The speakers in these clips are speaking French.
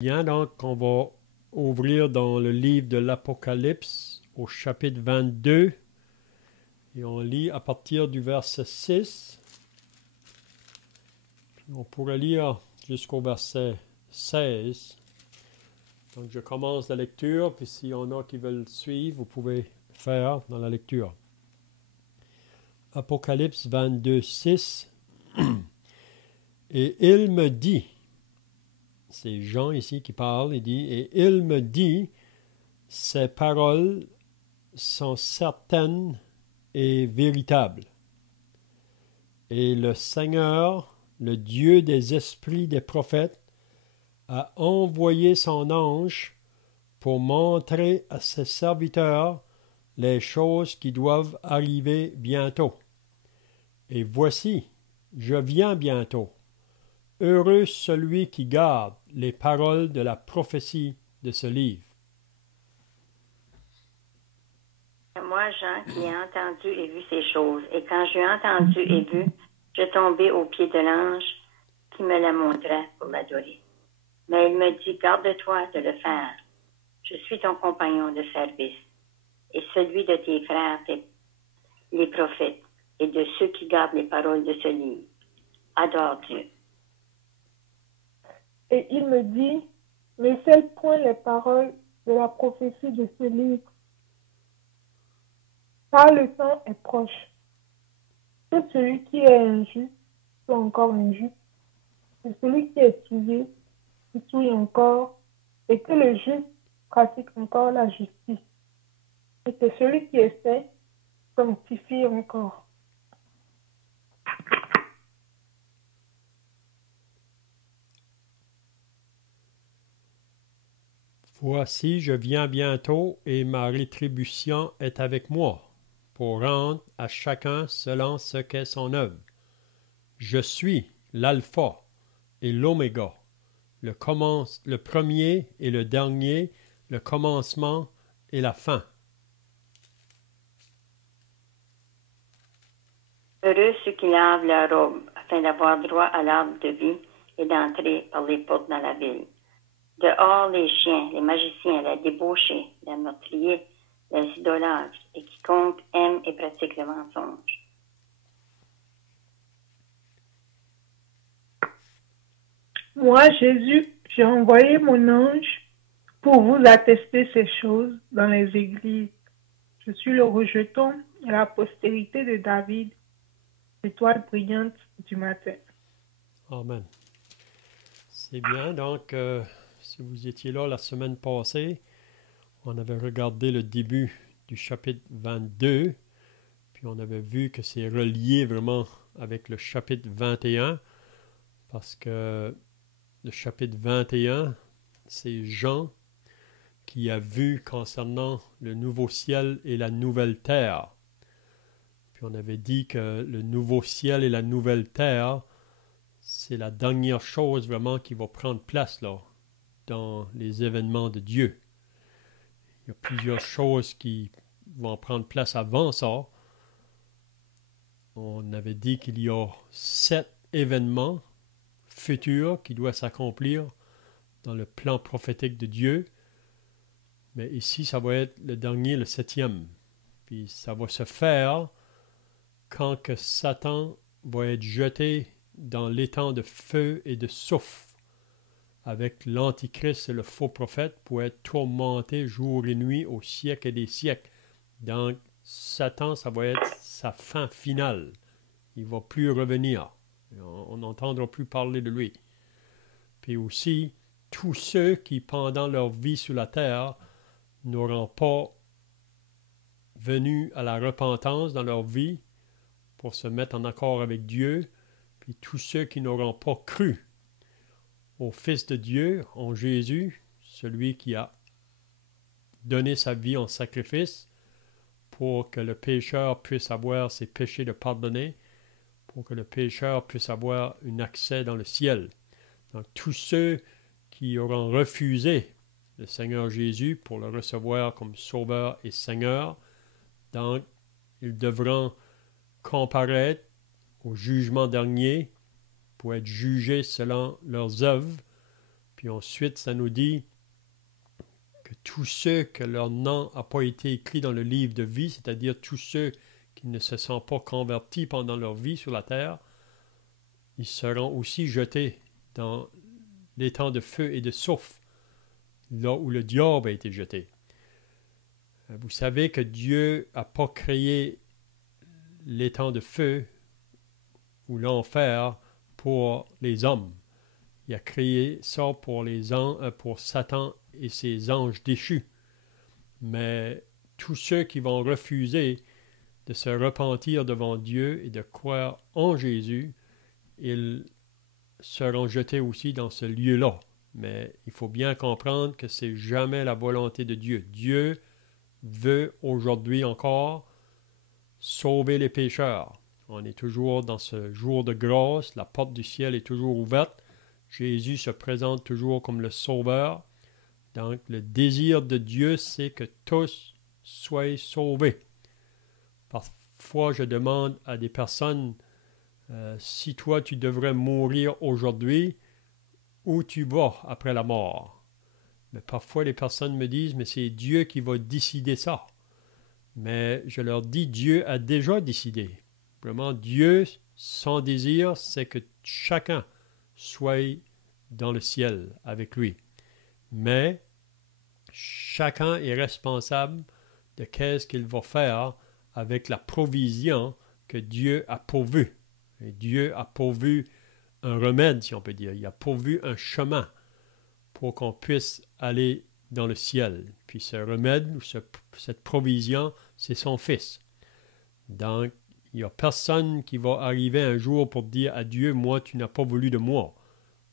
Bien, donc, on va ouvrir dans le livre de l'Apocalypse au chapitre 22 et on lit à partir du verset 6. Puis on pourrait lire jusqu'au verset 16. Donc, je commence la lecture, puis s'il y en a qui veulent suivre, vous pouvez faire dans la lecture. Apocalypse 22, 6. Et il me dit, c'est Jean ici qui parle, il dit, et il me dit, ces paroles sont certaines et véritables. Et le Seigneur, le Dieu des esprits des prophètes, a envoyé son ange pour montrer à ses serviteurs les choses qui doivent arriver bientôt. Et voici, je viens bientôt. Heureux celui qui garde les paroles de la prophétie de ce livre. Moi, Jean, qui ai entendu et vu ces choses, et quand j'ai entendu et vu, je tombai aux pieds de l'ange qui me la montra pour l'adorer. Mais il me dit, garde-toi de le faire. Je suis ton compagnon de service, et celui de tes frères, les prophètes, et de ceux qui gardent les paroles de ce livre. Adore Dieu. Et il me dit, ne scelle point les paroles de la prophétie de ce livre, car le temps est proche. Que celui qui est injuste soit encore injuste, que celui qui est souillé se souille encore, et que le juste pratique encore la justice, et que celui qui essaie sanctifie encore. Voici, je viens bientôt et ma rétribution est avec moi, pour rendre à chacun selon ce qu'est son œuvre. Je suis l'alpha et l'oméga, le premier et le dernier, le commencement et la fin. Heureux ceux qui lavent leur robe, afin d'avoir droit à l'arbre de vie et d'entrer par les portes dans la ville. Dehors les chiens, les magiciens, les débauchés, les meurtriers, les idolâtres, et quiconque aime et pratique le mensonge. Moi, Jésus, j'ai envoyé mon ange pour vous attester ces choses dans les églises. Je suis le rejeton et la postérité de David, l'étoile brillante du matin. Amen. C'est bien, donc, si vous étiez là la semaine passée, on avait regardé le début du chapitre 22, puis on avait vu que c'est relié vraiment avec le chapitre 21, parce que le chapitre 21, c'est Jean qui a vu concernant le nouveau ciel et la nouvelle terre. Puis on avait dit que le nouveau ciel et la nouvelle terre, c'est la dernière chose vraiment qui va prendre place là, dans les événements de Dieu. Il y a plusieurs choses qui vont prendre place avant ça. On avait dit qu'il y a 7 événements futurs qui doivent s'accomplir dans le plan prophétique de Dieu. Mais ici, ça va être le dernier, le 7e. Puis ça va se faire quand que Satan va être jeté dans l'étang de feu et de soufre avec l'Antichrist et le faux prophète pour être tourmenté jour et nuit au siècle et des siècles. Donc, Satan, ça va être sa fin finale. Il ne va plus revenir. On n'entendra plus parler de lui. Puis aussi, tous ceux qui, pendant leur vie sur la terre, n'auront pas venu à la repentance dans leur vie pour se mettre en accord avec Dieu, puis tous ceux qui n'auront pas cru au Fils de Dieu, en Jésus, celui qui a donné sa vie en sacrifice pour que le pécheur puisse avoir ses péchés de pardonnés, pour que le pécheur puisse avoir un accès dans le ciel. Donc tous ceux qui auront refusé le Seigneur Jésus pour le recevoir comme Sauveur et Seigneur, donc ils devront comparaître au jugement dernier pour être jugés selon leurs œuvres, Puis ensuite, ça nous dit que tous ceux que leur nom n'a pas été écrit dans le livre de vie, c'est-à-dire tous ceux qui ne se sont pas convertis pendant leur vie sur la terre, ils seront aussi jetés dans l'étang de feu et de soufre, là où le diable a été jeté. Vous savez que Dieu n'a pas créé l'étang de feu ou l'enfer pour les hommes. Il a créé ça pour Satan et ses anges déchus. Mais tous ceux qui vont refuser de se repentir devant Dieu et de croire en Jésus, ils seront jetés aussi dans ce lieu-là. Mais il faut bien comprendre que c'est jamais la volonté de Dieu. Dieu veut aujourd'hui encore sauver les pécheurs. On est toujours dans ce jour de grâce, la porte du ciel est toujours ouverte. Jésus se présente toujours comme le sauveur. Donc le désir de Dieu, c'est que tous soient sauvés. Parfois, je demande à des personnes, si toi tu devrais mourir aujourd'hui, où tu vas après la mort? Mais parfois les personnes me disent, mais c'est Dieu qui va décider ça. Mais je leur dis, Dieu a déjà décidé. Vraiment, Dieu, son désir, c'est que chacun soit dans le ciel avec lui. Mais chacun est responsable de qu'est-ce qu'il va faire avec la provision que Dieu a pourvue. Et Dieu a pourvu un remède, si on peut dire. Il a pourvu un chemin pour qu'on puisse aller dans le ciel. Puis ce remède, ou cette provision, c'est son Fils. Donc, il n'y a personne qui va arriver un jour pour dire à Dieu, moi, tu n'as pas voulu de moi,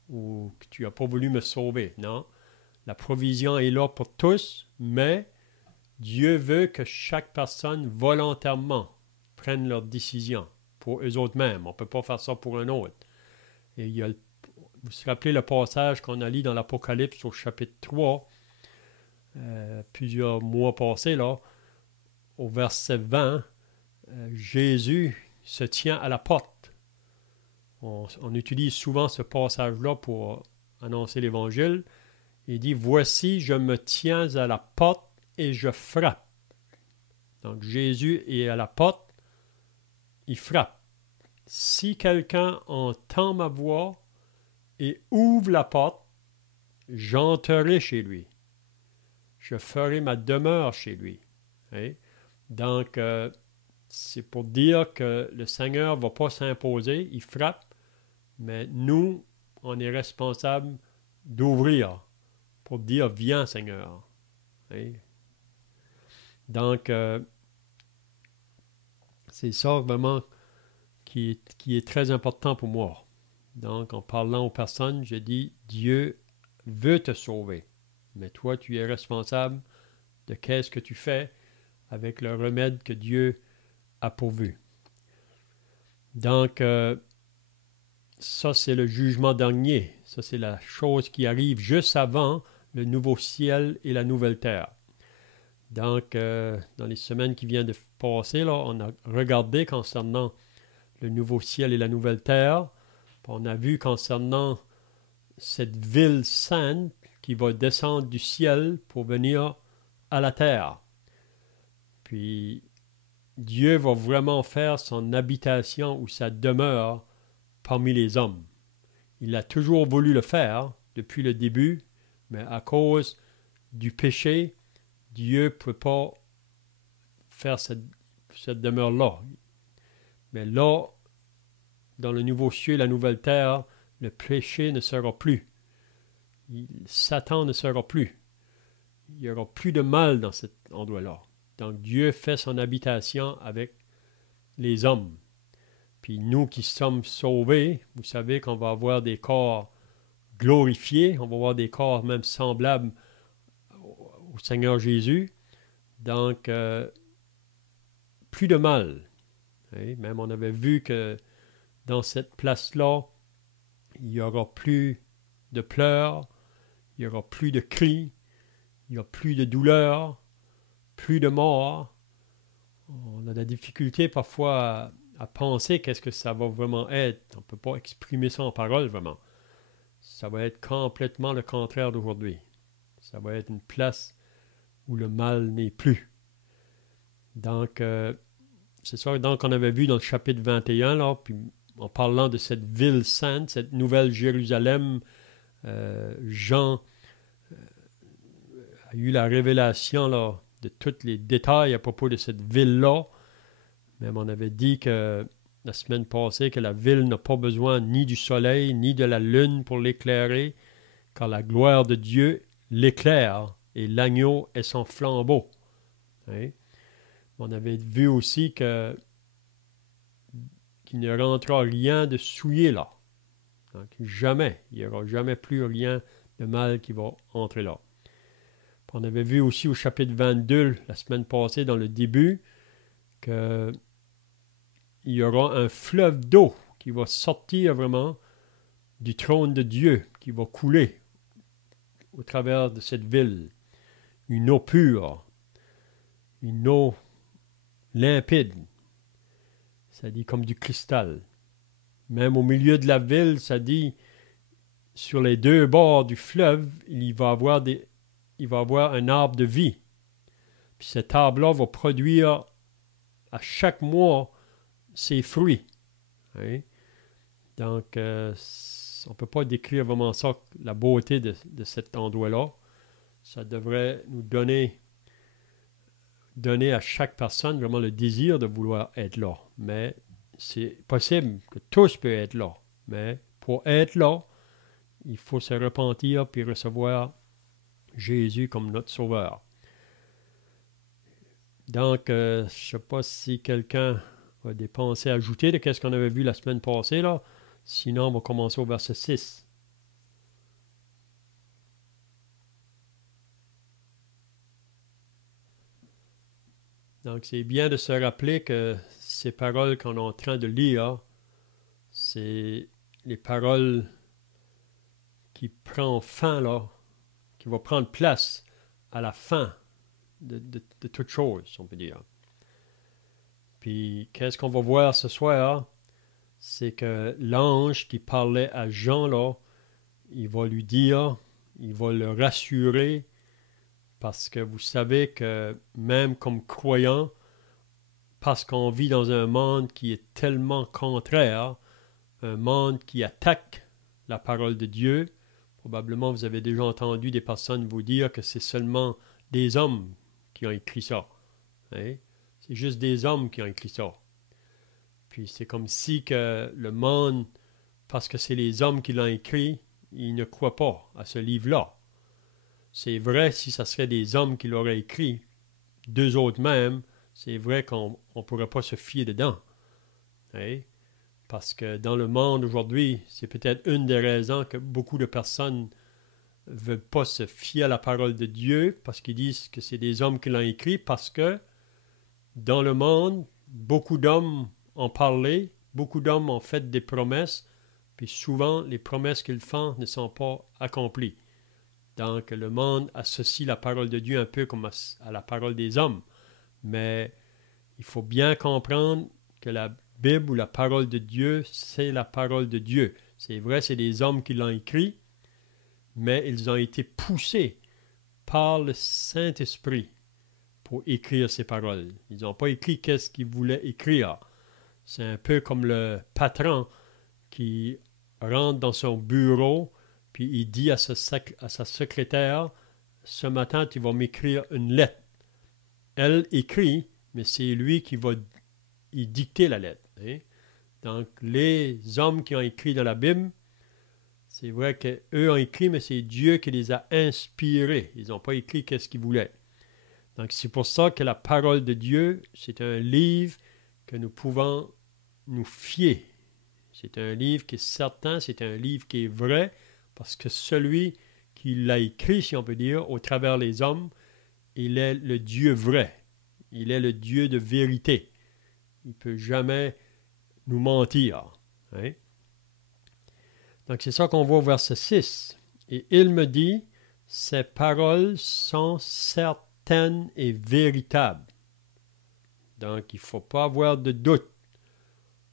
ou que tu n'as pas voulu me sauver. Non, la provision est là pour tous, mais Dieu veut que chaque personne volontairement prenne leur décision pour eux autres mêmes. On ne peut pas faire ça pour un autre. Et il y a, vous vous rappelez le passage qu'on a lu dans l'Apocalypse au chapitre 3, plusieurs mois passés, là, au verset 20, Jésus se tient à la porte. On utilise souvent ce passage-là pour annoncer l'Évangile. Il dit, « Voici, je me tiens à la porte et je frappe. » Donc Jésus est à la porte, il frappe. Si quelqu'un entend ma voix et ouvre la porte, j'entrerai chez lui. Je ferai ma demeure chez lui. Hein? Donc, c'est pour dire que le Seigneur ne va pas s'imposer, il frappe, mais nous, on est responsable d'ouvrir pour dire, viens Seigneur. Hein? Donc, c'est ça vraiment qui est très important pour moi. Donc, en parlant aux personnes, je dis, Dieu veut te sauver, mais toi, tu es responsable de qu'est-ce que tu fais avec le remède que Dieu a pourvu. Donc, ça, c'est le jugement dernier. Ça, c'est la chose qui arrive juste avant le nouveau ciel et la nouvelle terre. Donc, dans les semaines qui viennent de passer, là, on a regardé concernant le nouveau ciel et la nouvelle terre. On a vu concernant cette ville sainte qui va descendre du ciel pour venir à la terre. Puis, Dieu va vraiment faire son habitation ou sa demeure parmi les hommes. Il a toujours voulu le faire depuis le début, mais à cause du péché, Dieu ne peut pas faire cette demeure-là. Mais là, dans le nouveau ciel et la nouvelle terre, le péché ne sera plus. Satan ne sera plus. Il n'y aura plus de mal dans cet endroit-là. Donc Dieu fait son habitation avec les hommes. Puis nous qui sommes sauvés, vous savez qu'on va avoir des corps glorifiés, on va avoir des corps même semblables au Seigneur Jésus. Donc, plus de mal. Et même on avait vu que dans cette place-là, il n'y aura plus de pleurs, il n'y aura plus de cris, il n'y aura plus de douleur, plus de mort. On a de la difficulté parfois à penser qu'est-ce que ça va vraiment être. On ne peut pas exprimer ça en parole vraiment. ça va être complètement le contraire d'aujourd'hui. Ça va être une place où le mal n'est plus. Donc, c'est ça donc on avait vu dans le chapitre 21, là, puis en parlant de cette ville sainte, cette nouvelle Jérusalem, Jean a eu la révélation là, de tous les détails à propos de cette ville-là. Même on avait dit que la semaine passée que la ville n'a pas besoin ni du soleil ni de la lune pour l'éclairer, car la gloire de Dieu l'éclaire et l'agneau est son flambeau. Hein? On avait vu aussi qu'il ne rentrera rien de souillé là. Donc, jamais, il n'y aura jamais plus rien de mal qui va entrer là. Puis on avait vu aussi au chapitre 22, la semaine passée, dans le début, qu'il y aura un fleuve d'eau qui va sortir vraiment du trône de Dieu, qui va couler au travers de cette ville. Une eau pure, une eau limpide, ça dit comme du cristal. Même au milieu de la ville, ça dit, sur les deux bords du fleuve, il va y avoir un arbre de vie. Puis cet arbre-là va produire à chaque mois ses fruits. Hein? Donc, on ne peut pas décrire vraiment ça, la beauté de cet endroit-là. Ça devrait nous donner à chaque personne vraiment le désir de vouloir être là. Mais c'est possible que tous peuvent être là. Mais pour être là, il faut se repentir puis recevoir Jésus comme notre sauveur. Donc, je ne sais pas si quelqu'un a des pensées à ajouter de ce qu'on avait vu la semaine passée, là. Sinon, on va commencer au verset 6. Donc, c'est bien de se rappeler que ces paroles qu'on est en train de lire, c'est les paroles qui prennent fin, là, qui vont prendre place à la fin de toute chose, on peut dire. Puis, qu'est-ce qu'on va voir ce soir? C'est que l'ange qui parlait à Jean, là, il va lui dire, il va le rassurer, parce que vous savez que même comme croyant, parce qu'on vit dans un monde qui est tellement contraire, un monde qui attaque la parole de Dieu, probablement vous avez déjà entendu des personnes vous dire que c'est seulement des hommes qui ont écrit ça. Hein? C'est juste des hommes qui ont écrit ça. Puis c'est comme si que le monde, parce que c'est les hommes qui l'ont écrit, ils ne croient pas à ce livre-là. C'est vrai si ça serait des hommes qui l'auraient écrit, d'eux autres même, c'est vrai qu'on ne pourrait pas se fier dedans. Hein? Parce que dans le monde aujourd'hui, c'est peut-être une des raisons que beaucoup de personnes ne veulent pas se fier à la parole de Dieu, parce qu'ils disent que c'est des hommes qui l'ont écrit, parce que dans le monde, beaucoup d'hommes ont parlé, beaucoup d'hommes ont fait des promesses, puis souvent les promesses qu'ils font ne sont pas accomplies. Donc le monde associe la parole de Dieu un peu comme à la parole des hommes. Mais il faut bien comprendre que la Bible ou la parole de Dieu, c'est la parole de Dieu. C'est vrai, c'est des hommes qui l'ont écrit, mais ils ont été poussés par le Saint-Esprit pour écrire ces paroles. Ils n'ont pas écrit qu'est-ce qu'ils voulaient écrire. C'est un peu comme le patron qui rentre dans son bureau, puis il dit à sa secrétaire, « Ce matin, tu vas m'écrire une lettre. » Elle écrit, mais c'est lui qui va y dicter la lettre. Hein? Donc, les hommes qui ont écrit dans la Bible, c'est vrai qu'eux ont écrit, mais c'est Dieu qui les a inspirés. Ils n'ont pas écrit qu'est-ce qu'ils voulaient. Donc, c'est pour ça que la parole de Dieu, c'est un livre que nous pouvons nous fier. C'est un livre qui est certain, c'est un livre qui est vrai, parce que celui qui l'a écrit, si on peut dire, au travers les hommes, il est le Dieu vrai. Il est le Dieu de vérité. Il ne peut jamais nous mentir. Hein? Donc, c'est ça qu'on voit au verset 6. Et il me dit, ces paroles sont certaines et véritables. Donc, il ne faut pas avoir de doute.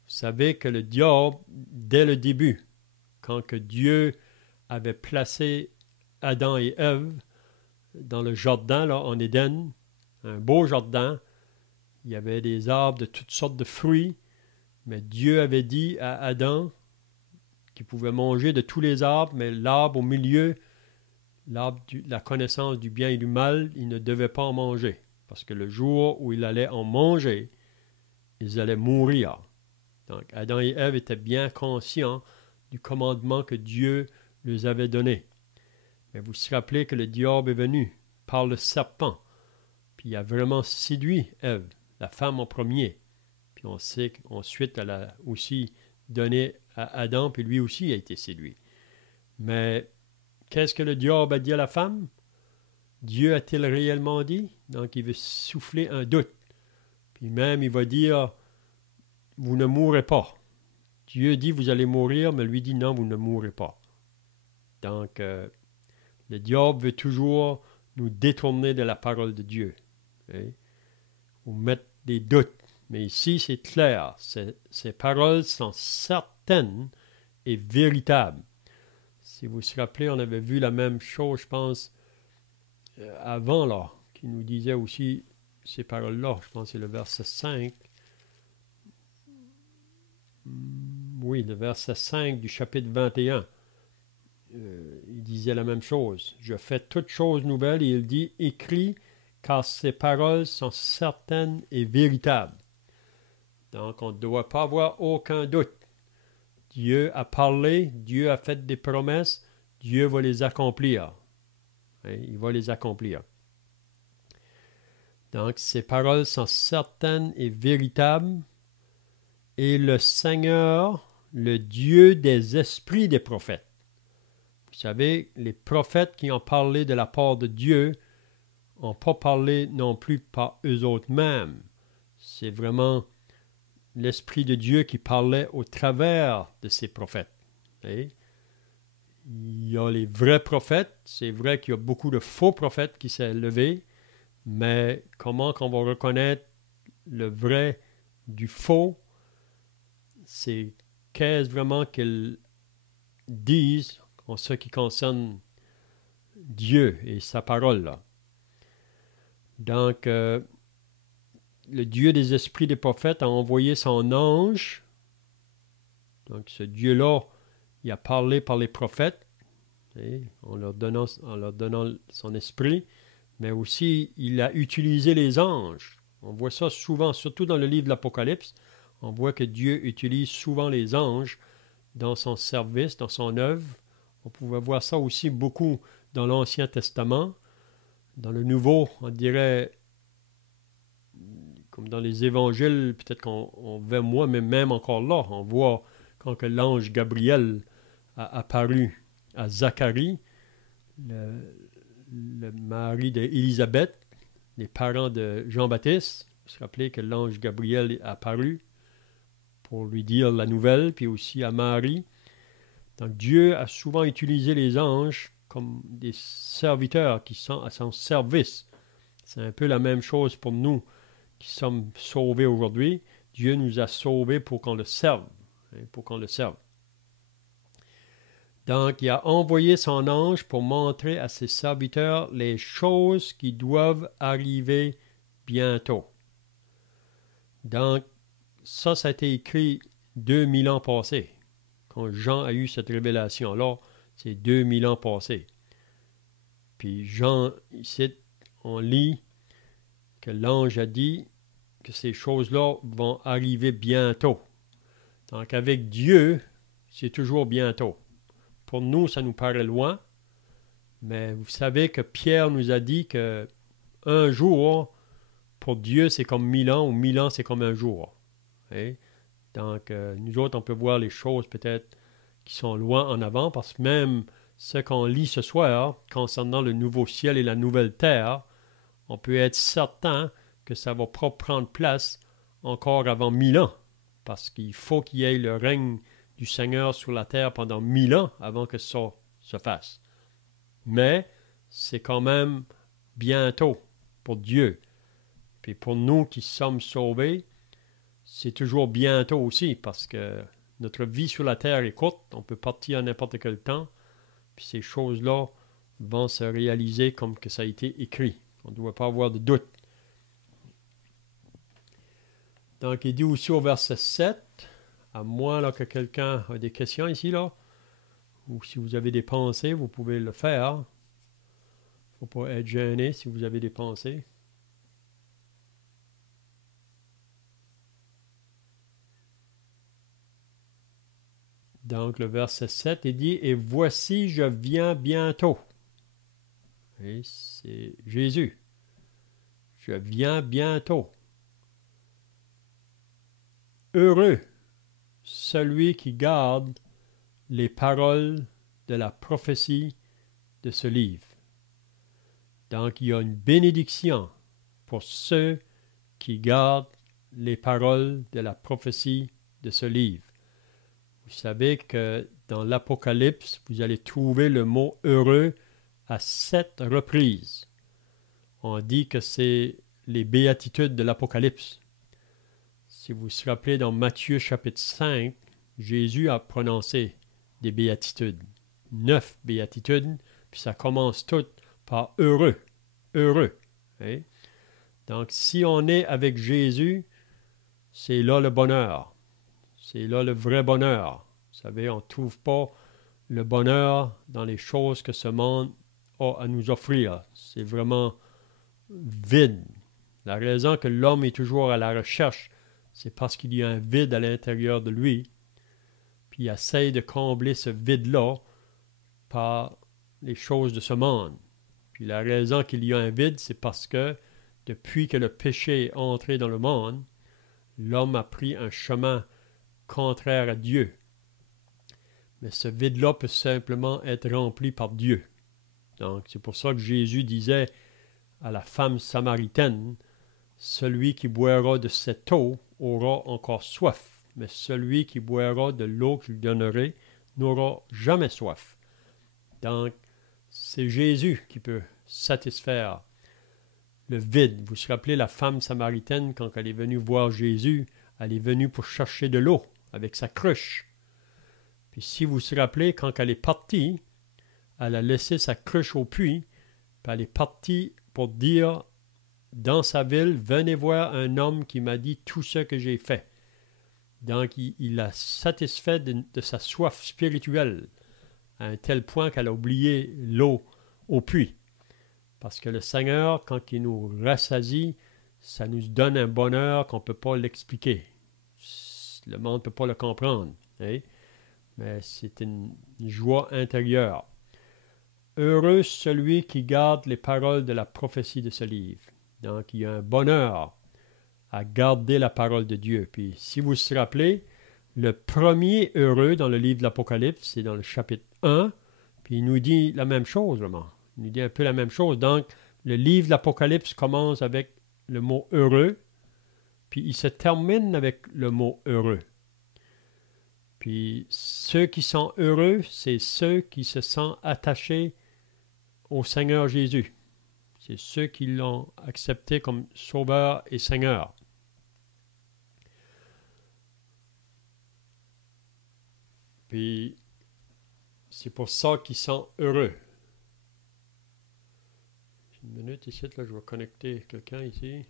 Vous savez que le diable, dès le début, quand que Dieu avait placé Adam et Ève dans le jardin, là, en Éden, un beau jardin. Il y avait des arbres de toutes sortes de fruits, mais Dieu avait dit à Adam qu'il pouvait manger de tous les arbres, mais l'arbre au milieu, l'arbre de la connaissance du bien et du mal, il ne devait pas en manger, parce que le jour où il allait en manger, ils allaient mourir. Donc Adam et Ève étaient bien conscients du commandement que Dieu leur avait donné. Mais vous vous rappelez que le diable est venu par le serpent, puis il a vraiment séduit Ève, la femme en premier. Puis on sait qu'ensuite elle a aussi donné à Adam, puis lui aussi a été séduit. Mais qu'est-ce que le diable a dit à la femme? Dieu a-t-il réellement dit? Donc il veut souffler un doute. Puis même il va dire, vous ne mourrez pas. Dieu dit, vous allez mourir, mais lui dit, non, vous ne mourrez pas. Donc le diable veut toujours nous détourner de la parole de Dieu. Ou mettre des doutes. Mais ici, c'est clair. Ces paroles sont certaines et véritables. Si vous vous rappelez, on avait vu la même chose, je pense, avant, là, qui nous disait aussi ces paroles-là. Je pense que c'est le verset 5. Oui, le verset 5 du chapitre 21. Il disait la même chose. Je fais toutes choses nouvelles, et il dit, écris, car ces paroles sont certaines et véritables. Donc, on ne doit pas avoir aucun doute. Dieu a parlé, Dieu a fait des promesses, Dieu va les accomplir. Il va les accomplir. Donc, ces paroles sont certaines et véritables. Et le Seigneur, le Dieu des esprits des prophètes. Vous savez, les prophètes qui ont parlé de la part de Dieu n'ont pas parlé non plus par eux autres mêmes. C'est vraiment l'Esprit de Dieu qui parlait au travers de ces prophètes. Il y a les vrais prophètes. C'est vrai qu'il y a beaucoup de faux prophètes qui s'est levé, mais comment qu'on va reconnaître le vrai du faux? C'est qu'est-ce vraiment qu'ils disent en ce qui concerne Dieu et sa parole, là. Donc, le Dieu des esprits des prophètes a envoyé son ange. Donc, ce Dieu-là, il a parlé par les prophètes, en leur donnant son esprit, mais aussi, il a utilisé les anges. On voit ça souvent, surtout dans le livre de l'Apocalypse. On voit que Dieu utilise souvent les anges dans son service, dans son œuvre. On pouvait voir ça aussi beaucoup dans l'Ancien Testament. Dans le Nouveau, on dirait, comme dans les évangiles, peut-être qu'on voit moins, mais même encore là, on voit quand que l'ange Gabriel a apparu à Zacharie, le mari d'Élisabeth, les parents de Jean-Baptiste. Vous vous rappelez que l'ange Gabriel est apparu pour lui dire la nouvelle, puis aussi à Marie. Donc Dieu a souvent utilisé les anges comme des serviteurs qui sont à son service. C'est un peu la même chose pour nous qui sommes sauvés aujourd'hui. Dieu nous a sauvés pour qu'on le serve. Pour qu'on le serve. Donc, il a envoyé son ange pour montrer à ses serviteurs les choses qui doivent arriver bientôt. Donc, ça a été écrit 2000 ans passés. Quand Jean a eu cette révélation-là, c'est 2000 ans passés. Puis Jean, ici, on lit que l'ange a dit que ces choses-là vont arriver bientôt. Donc avec Dieu, c'est toujours bientôt. Pour nous, ça nous paraît loin, mais vous savez que Pierre nous a dit que un jour, pour Dieu, c'est comme 1000 ans, ou 1000 ans, c'est comme un jour. Donc, nous autres, on peut voir les choses peut-être qui sont loin en avant, parce que même ce qu'on lit ce soir concernant le nouveau ciel et la nouvelle terre, on peut être certain que ça va pas prendre place encore avant 1000 ans, parce qu'il faut qu'il y ait le règne du Seigneur sur la terre pendant 1000 ans avant que ça se fasse. Mais c'est quand même bientôt pour Dieu. Puis pour nous qui sommes sauvés, c'est toujours bientôt aussi, parce que notre vie sur la terre est courte, on peut partir à n'importe quel temps. Puis ces choses-là vont se réaliser comme que ça a été écrit. On ne doit pas avoir de doute. Donc, il dit aussi au verset 7, à moins là, que quelqu'un a des questions ici, là, ou si vous avez des pensées, vous pouvez le faire. Il ne faut pas être gêné si vous avez des pensées. Donc, le verset 7, il dit, « Et voici, je viens bientôt. » Et c'est Jésus. Je viens bientôt. Heureux celui qui garde les paroles de la prophétie de ce livre. Donc, il y a une bénédiction pour ceux qui gardent les paroles de la prophétie de ce livre. Vous savez que dans l'Apocalypse, vous allez trouver le mot « heureux » à 7 reprises. On dit que c'est les béatitudes de l'Apocalypse. Si vous vous rappelez, dans Matthieu chapitre 5, Jésus a prononcé des béatitudes. 9 béatitudes, puis ça commence tout par « heureux »,« heureux ». Hein? Donc, si on est avec Jésus, c'est là le bonheur. C'est là le vrai bonheur. Vous savez, on ne trouve pas le bonheur dans les choses que ce monde a à nous offrir. C'est vraiment vide. La raison que l'homme est toujours à la recherche, c'est parce qu'il y a un vide à l'intérieur de lui. Puis il essaye de combler ce vide-là par les choses de ce monde. Puis la raison qu'il y a un vide, c'est parce que depuis que le péché est entré dans le monde, l'homme a pris un chemin contraire à Dieu. Mais ce vide-là peut simplement être rempli par Dieu. Donc, c'est pour ça que Jésus disait à la femme samaritaine, « Celui qui boira de cette eau aura encore soif, mais celui qui boira de l'eau que je lui donnerai n'aura jamais soif. » Donc, c'est Jésus qui peut satisfaire le vide. Vous vous rappelez la femme samaritaine, quand elle est venue voir Jésus, elle est venue pour chercher de l'eau avec sa cruche. Puis si vous vous rappelez, quand elle est partie, elle a laissé sa cruche au puits, puis elle est partie pour dire dans sa ville, « Venez voir un homme qui m'a dit tout ce que j'ai fait. » Donc, il a satisfait de sa soif spirituelle à un tel point qu'elle a oublié l'eau au puits. Parce que le Seigneur, quand il nous rassasie, ça nous donne un bonheur qu'on ne peut pas l'expliquer. Le monde ne peut pas le comprendre. Hein? Mais c'est une joie intérieure. Heureux celui qui garde les paroles de la prophétie de ce livre. Donc, il y a un bonheur à garder la parole de Dieu. Puis, si vous vous rappelez, le premier heureux dans le livre de l'Apocalypse, c'est dans le chapitre 1, puis il nous dit la même chose, vraiment. Il nous dit un peu la même chose. Donc, le livre de l'Apocalypse commence avec le mot « heureux », puis il se termine avec le mot « heureux ». Puis, ceux qui sont heureux, c'est ceux qui se sentent attachés au Seigneur Jésus. C'est ceux qui l'ont accepté comme Sauveur et Seigneur. Puis, c'est pour ça qu'ils sont heureux. Une minute ici, là, je vais connecter quelqu'un ici.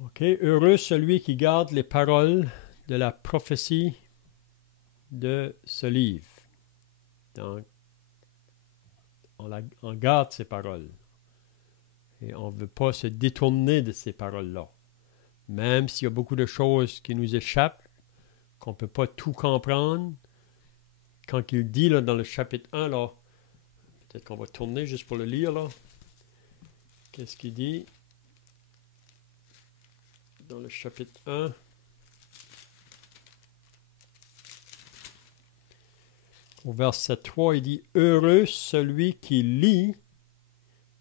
OK. Heureux celui qui garde les paroles de la prophétie de ce livre. Donc, on garde ces paroles. Et on ne veut pas se détourner de ces paroles-là. Même s'il y a beaucoup de choses qui nous échappent, qu'on ne peut pas tout comprendre, quand il dit là, dans le chapitre 1, là, peut-être qu'on va tourner juste pour le lire, là. Qu'est-ce qu'il dit dans le chapitre 1? Au verset 3, il dit « Heureux celui qui lit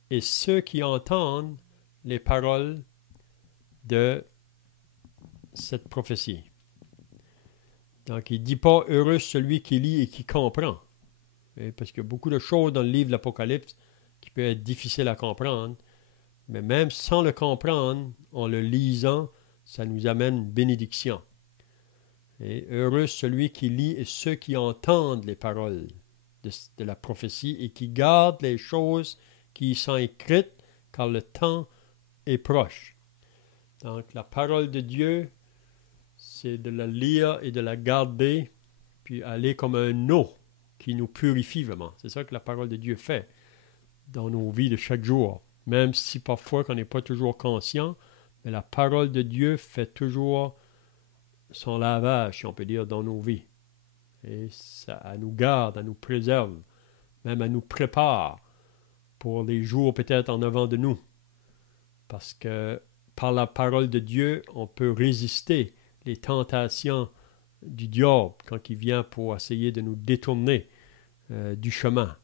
et ceux qui entendent les paroles de cette prophétie. » Donc, il ne dit pas « Heureux celui qui lit et qui comprend. » Parce qu'il y a beaucoup de choses dans le livre de l'Apocalypse qui peuvent être difficiles à comprendre. Mais même sans le comprendre, en le lisant, ça nous amène une bénédiction. Et heureux celui qui lit et ceux qui entendent les paroles de la prophétie et qui gardent les choses qui y sont écrites, car le temps est proche. Donc la parole de Dieu, c'est de la lire et de la garder, puis aller comme un eau qui nous purifie vraiment. C'est ça que la parole de Dieu fait dans nos vies de chaque jour. Même si parfois qu'on n'est pas toujours conscient, mais la parole de Dieu fait toujours son lavage, si on peut dire, dans nos vies. Et ça, elle nous garde, elle nous préserve, même elle nous prépare pour les jours peut-être en avant de nous. Parce que par la parole de Dieu, on peut résister les tentations du diable quand il vient pour essayer de nous détourner du chemin.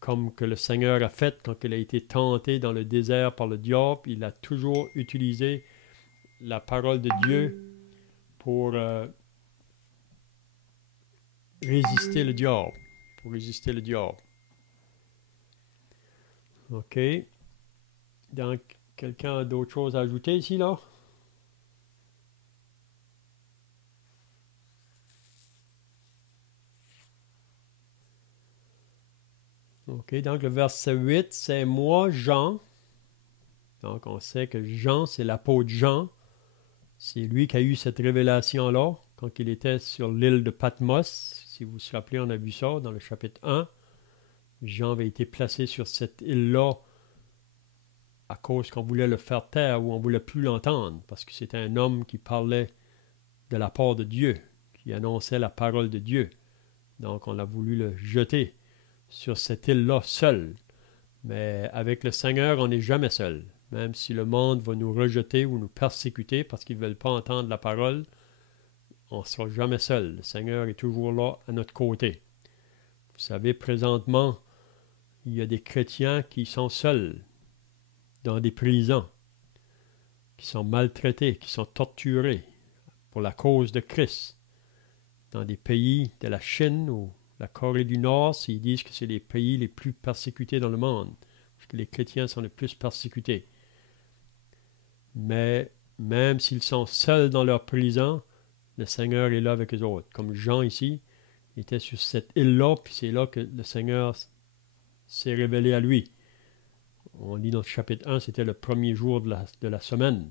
Comme que le Seigneur a fait quand il a été tenté dans le désert par le diable, il a toujours utilisé la parole de Dieu pour résister le diable. Pour résister le diable. OK. Donc, quelqu'un a d'autres choses à ajouter ici, là? OK, donc le verset 8, c'est moi, Jean. Donc, on sait que Jean, c'est l'apôtre Jean. C'est lui qui a eu cette révélation-là quand il était sur l'île de Patmos. Si vous vous rappelez, on a vu ça dans le chapitre 1. Jean avait été placé sur cette île-là à cause qu'on voulait le faire taire ou on ne voulait plus l'entendre parce que c'était un homme qui parlait de la part de Dieu, qui annonçait la parole de Dieu. Donc, on a voulu le jeter sur cette île-là seul. Mais avec le Seigneur, on n'est jamais seul. Même si le monde va nous rejeter ou nous persécuter parce qu'ils ne veulent pas entendre la parole, on ne sera jamais seul. Le Seigneur est toujours là à notre côté. Vous savez, présentement, il y a des chrétiens qui sont seuls dans des prisons, qui sont maltraités, qui sont torturés pour la cause de Christ. Dans des pays de la Chine ou la Corée du Nord, ils disent que c'est les pays les plus persécutés dans le monde, parce que les chrétiens sont les plus persécutés. Mais même s'ils sont seuls dans leur prison, le Seigneur est là avec eux autres. Comme Jean ici, il était sur cette île-là, puis c'est là que le Seigneur s'est révélé à lui. On lit dans le chapitre 1, c'était le premier jour de la semaine.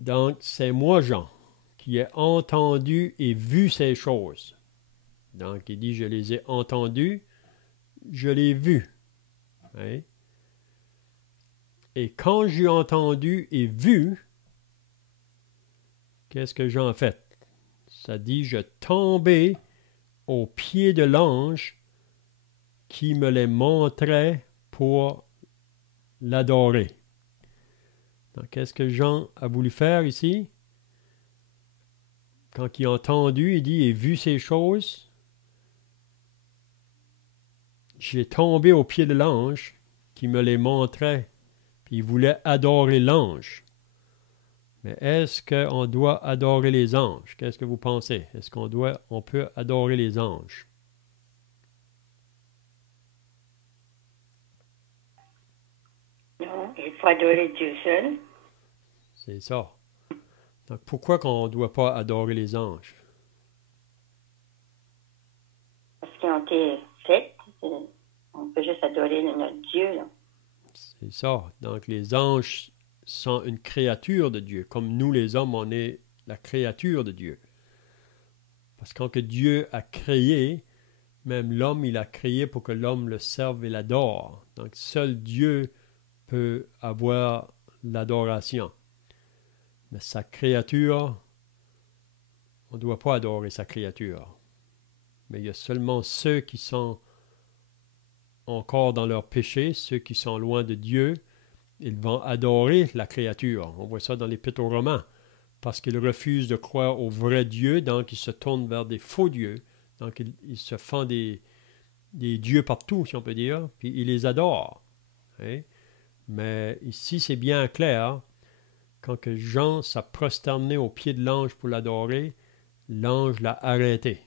Donc, c'est moi, Jean, qui ai entendu et vu ces choses. Donc, il dit, je les ai entendues, je les ai vues. Hein? Et quand j'ai entendu et vu, qu'est-ce que j'en fait? Ça dit, je tombais aux pieds de l'ange qui me les montrait pour l'adorer. Donc, qu'est-ce que Jean a voulu faire ici? Quand il a entendu, il dit, et vu ces choses, j'ai tombé aux pieds de l'ange qui me les montrait, puis il voulait adorer l'ange. Mais est-ce qu'on doit adorer les anges? Qu'est-ce que vous pensez? Est-ce on peut adorer les anges? Non, il faut adorer Dieu seul. C'est ça. Donc, pourquoi qu'on ne doit pas adorer les anges? Parce qu'ils ont été faits. On peut juste adorer notre Dieu, là. C'est ça. Donc, les anges sont une créature de Dieu. Comme nous, les hommes, on est la créature de Dieu. Parce que quand que Dieu a créé, même l'homme, il a créé pour que l'homme le serve et l'adore. Donc, seul Dieu peut avoir l'adoration. Mais sa créature, on ne doit pas adorer sa créature. Mais il y a seulement ceux qui sont encore dans leur péché, ceux qui sont loin de Dieu, ils vont adorer la créature. On voit ça dans l'Épître aux Romains. Parce qu'ils refusent de croire au vrai Dieu, donc ils se tournent vers des faux dieux. Donc ils se font des dieux partout, si on peut dire, puis ils les adorent. Hein? Mais ici, c'est bien clair. Quand que Jean s'est prosterné au pied de l'ange pour l'adorer, l'ange l'a arrêté.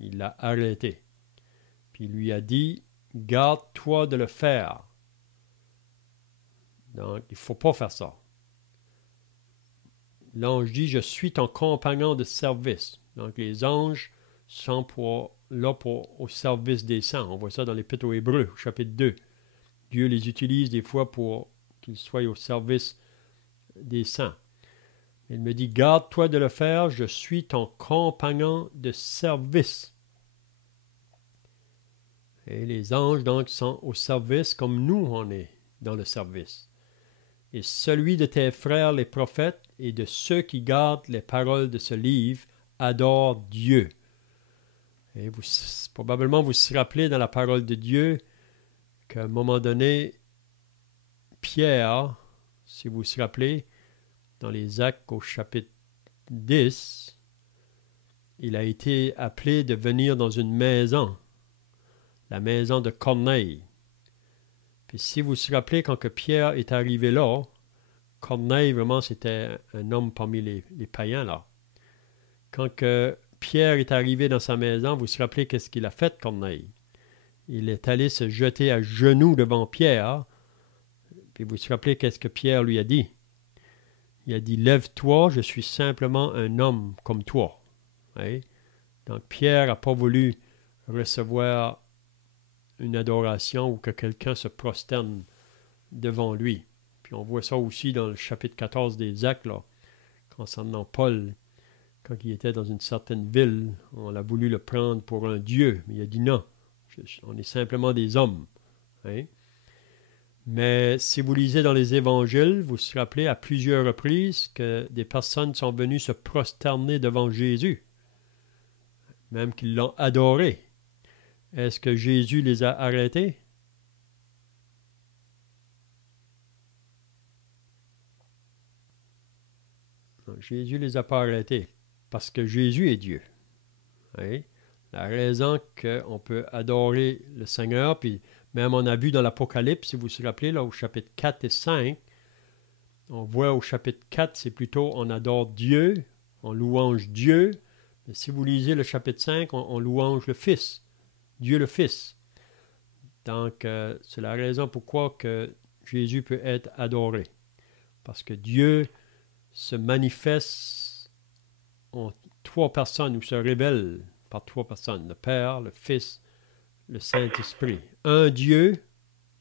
Il l'a arrêté. Puis il lui a dit, garde-toi de le faire. Donc, il ne faut pas faire ça. L'ange dit, je suis ton compagnon de service. Donc les anges sont là au service des saints. On voit ça dans l'Épître aux Hébreux, chapitre 2. Dieu les utilise des fois pour qu'ils soient au service des saints. Il me dit, garde-toi de le faire, je suis ton compagnon de service. Et les anges, donc, sont au service comme nous, on est dans le service. Et celui de tes frères, les prophètes, et de ceux qui gardent les paroles de ce livre, adore Dieu. Et probablement, vous vous rappelez dans la parole de Dieu qu'à un moment donné, Pierre, si vous vous rappelez, dans les Actes au chapitre 10, il a été appelé de venir dans une maison, la maison de Corneille. Puis si vous vous rappelez, quand que Pierre est arrivé là, Corneille, vraiment, c'était un homme parmi les païens, là. Quand que Pierre est arrivé dans sa maison, vous vous rappelez qu'est-ce qu'il a fait, Corneille? Il est allé se jeter à genoux devant Pierre, puis vous vous rappelez qu'est-ce que Pierre lui a dit? Il a dit, lève-toi, je suis simplement un homme comme toi. Oui? Donc Pierre n'a pas voulu recevoir une adoration ou que quelqu'un se prosterne devant lui. Puis on voit ça aussi dans le chapitre 14 des Actes, là, concernant Paul, quand il était dans une certaine ville, on a voulu le prendre pour un dieu, mais il a dit non, on est simplement des hommes. Hein? Mais si vous lisez dans les évangiles, vous vous rappelez à plusieurs reprises que des personnes sont venues se prosterner devant Jésus, même qu'ils l'ont adoré. Est-ce que Jésus les a arrêtés? Non, Jésus ne les a pas arrêtés, parce que Jésus est Dieu. Oui? La raison qu'on peut adorer le Seigneur, puis même on a vu dans l'Apocalypse, si vous vous rappelez, là, au chapitre 4 et 5, on voit au chapitre 4, c'est plutôt on adore Dieu, on louange Dieu. Mais si vous lisez le chapitre 5, on louange le Fils, Dieu le Fils. Donc, c'est la raison pourquoi que Jésus peut être adoré. Parce que Dieu se manifeste en trois personnes, ou se révèle par trois personnes, le Père, le Fils, le Saint-Esprit. Un Dieu,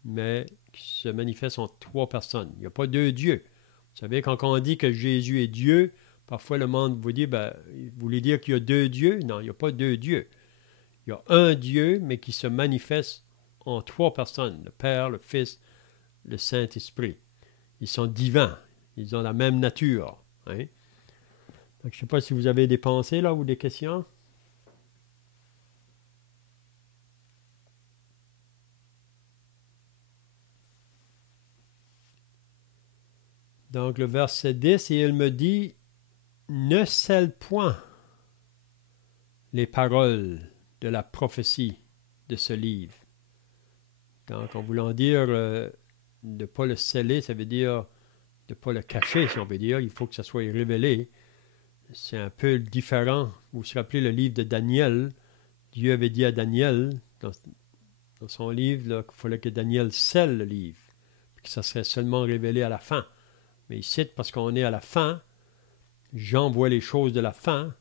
mais qui se manifeste en trois personnes. Il n'y a pas deux dieux. Vous savez, quand on dit que Jésus est Dieu, parfois le monde vous dit, vous voulez dire qu'il y a deux dieux? Non, il n'y a pas deux dieux. Il y a un Dieu, mais qui se manifeste en trois personnes, le Père, le Fils, le Saint-Esprit. Ils sont divins, ils ont la même nature. Hein? Donc, je ne sais pas si vous avez des pensées là ou des questions. Donc, le verset 10, et il me dit, ne scelle point les paroles de la prophétie de ce livre. Donc, en voulant dire de ne pas le sceller, ça veut dire de ne pas le cacher, si on veut dire. Il faut que ça soit révélé. C'est un peu différent. Vous vous rappelez le livre de Daniel. Dieu avait dit à Daniel, dans son livre, là, qu'il fallait que Daniel scelle le livre, puis que ça serait seulement révélé à la fin. Mais ici, parce qu'on est à la fin, Jean voit les choses de la fin,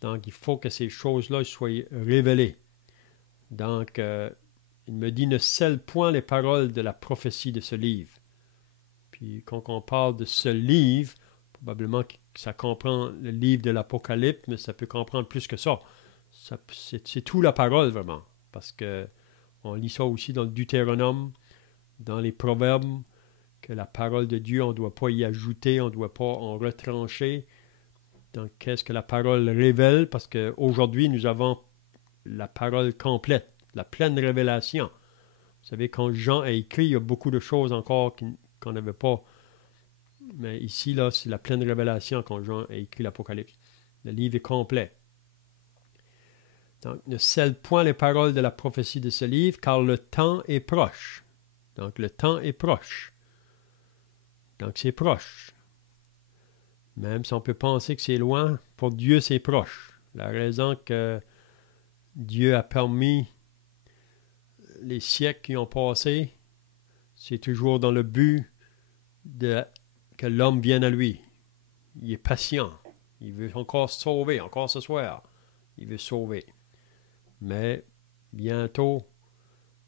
donc il faut que ces choses-là soient révélées. Donc, il me dit, ne scelle point les paroles de la prophétie de ce livre. Puis, quand on parle de ce livre, probablement que ça comprend le livre de l'Apocalypse, mais ça peut comprendre plus que ça. C'est tout la parole, vraiment. Parce que on lit ça aussi dans le Deutéronome, dans les Proverbes, que la parole de Dieu, on ne doit pas y ajouter, on ne doit pas en retrancher. Donc, qu'est-ce que la parole révèle? Parce qu'aujourd'hui, nous avons la parole complète, la pleine révélation. Vous savez, quand Jean a écrit, il y a beaucoup de choses encore qu'on n'avait pas. Mais ici, là, c'est la pleine révélation quand Jean a écrit l'Apocalypse. Le livre est complet. Donc, ne scelle point les paroles de la prophétie de ce livre, car le temps est proche. Donc, le temps est proche. Donc, c'est proche. Même si on peut penser que c'est loin, pour Dieu, c'est proche. La raison que Dieu a permis les siècles qui ont passé, c'est toujours dans le but que l'homme vienne à lui. il est patient. Il veut encore sauver, encore ce soir. Il veut sauver. Mais bientôt,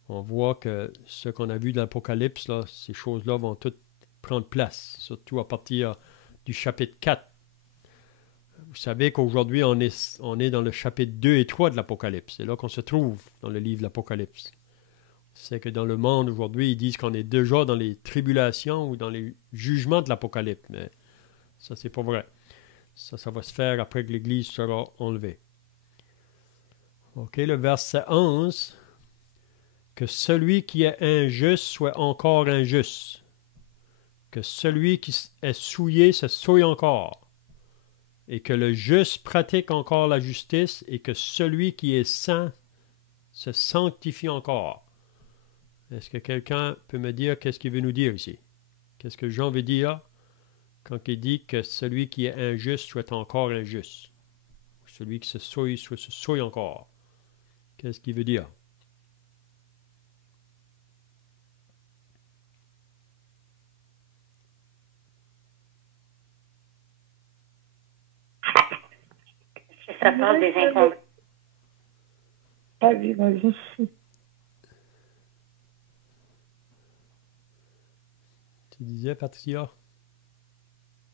on voit que ce qu'on a vu dans l'Apocalypse, là, ces choses-là vont toutes prendre place, surtout à partir du chapitre 4. Vous savez qu'aujourd'hui, on est dans le chapitre 2 et 3 de l'Apocalypse. C'est là qu'on se trouve dans le livre de l'Apocalypse. C'est que dans le monde aujourd'hui, ils disent qu'on est déjà dans les tribulations ou dans les jugements de l'Apocalypse. Mais ça, c'est pas vrai. Ça va se faire après que l'Église sera enlevée. OK, le verset 11. Que celui qui est injuste soit encore injuste. Que celui qui est souillé se souille encore. Et que le juste pratique encore la justice, et que celui qui est saint se sanctifie encore. Est-ce que quelqu'un peut me dire qu'est-ce qu'il veut nous dire ici? Qu'est-ce que Jean veut dire quand il dit que celui qui est injuste soit encore injuste? Celui qui se souille encore. Qu'est-ce qu'il veut dire? Ça parle des inconvénients. Vas-y. Tu disais, Patricia?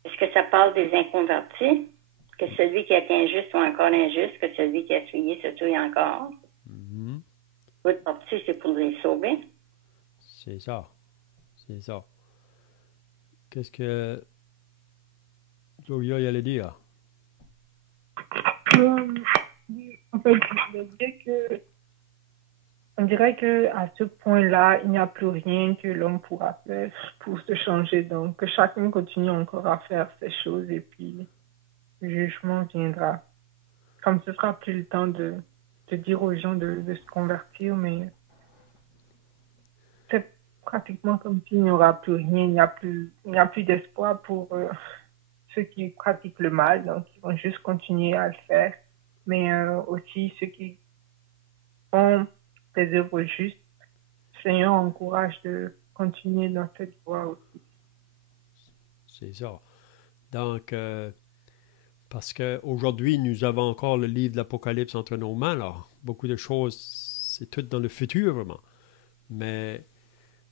Est-ce que ça parle des inconvertis? Que celui qui est injuste soit encore injuste, que celui qui est souillé se souille encore? Mm-hmm. L'autre partie, c'est pour les sauver. C'est ça. C'est ça. Qu'est-ce que Gloria allait dire? En fait, je voulais dire que on dirait qu'à ce point-là, il n'y a plus rien que l'homme pourra faire pour se changer. Donc, que chacun continue encore à faire ses choses et puis le jugement viendra. Comme ce sera plus le temps de dire aux gens de se convertir, mais c'est pratiquement comme s'il n'y aura plus rien, il n'y a plus d'espoir pour ceux qui pratiquent le mal, donc ils vont juste continuer à le faire. Mais aussi ceux qui font des œuvres justes, le Seigneur encourage de continuer dans cette voie aussi. C'est ça. Donc, parce qu'aujourd'hui, nous avons encore le livre de l'Apocalypse entre nos mains, là. Beaucoup de choses, c'est tout dans le futur, vraiment. Mais